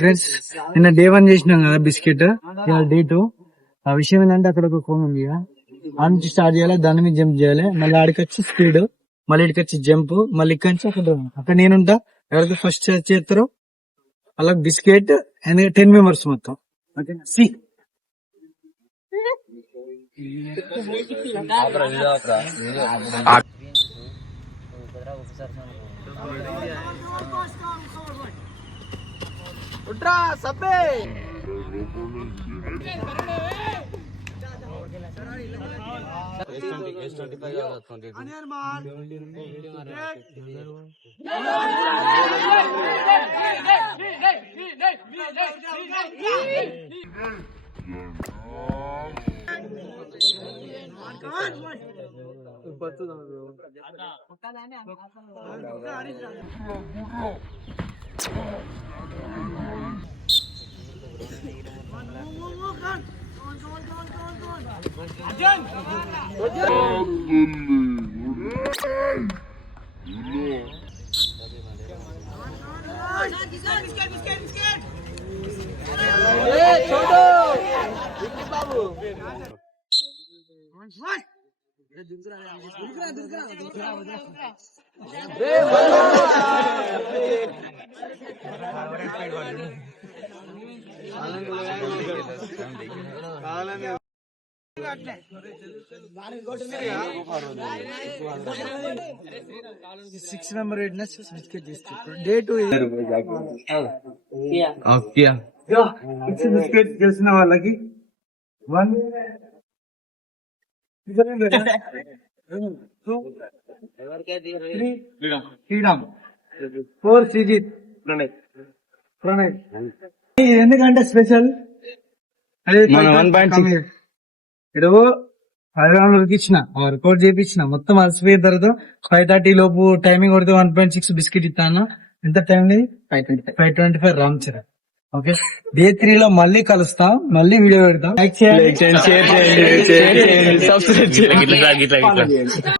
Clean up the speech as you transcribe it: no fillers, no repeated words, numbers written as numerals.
Friends నిన్న day 1 చేసినాం కదా బిస్కెట్, ఇలా డే 2. ఆ విషయం ఏంటంటే అక్కడ ఒక కోన్ ఉంది కదా, ఆ నుంచి స్టార్ట్ చేయాలి, దాని మీద జంప్ చేయాలి, మళ్ళీ ఆడికి వచ్చి స్పీడ్, మళ్ళీ ఇక్కడికి వచ్చి జంప్, మళ్ళీ ఇక్కడి నుంచి అక్కడ నేనుంటా. ఎవరైతే ఫస్ట్ చేస్తారో అలా బిస్కెట్ అండ్ 10 మెంబర్స్ మొత్తం. ఓకే సి ఉట్రా సబ్బే సిక్స్ మెంబర్ బిస్కెట్ తీసుకుంటారు. డే 2 బిస్కెట్ తెలిసిన వాళ్ళకి 1 2 3 శ్రీరామ్ 4 శ్రీజిత్ ప్రణయ్. ఎందుకంటే స్పెషల్ అదే 1.6 ఇడు 10 రౌండ్లకి ఇచ్చిన రికార్డ్ చేయించిన, మొత్తం అలసిపోయిన తర్వాత 5:30 లోపు టైమింగ్ కొడితే 1.6 బిస్కెట్ ఇస్తాను. ఎంత time 5:25 Ram Charan. Okay day 3 లో మళ్ళీ కలుస్తాం, మళ్ళీ వీడియో పెడతాం. లైక్ చేయండి, షేర్ చేయండి, సబ్స్క్రైబ్ చేయండి.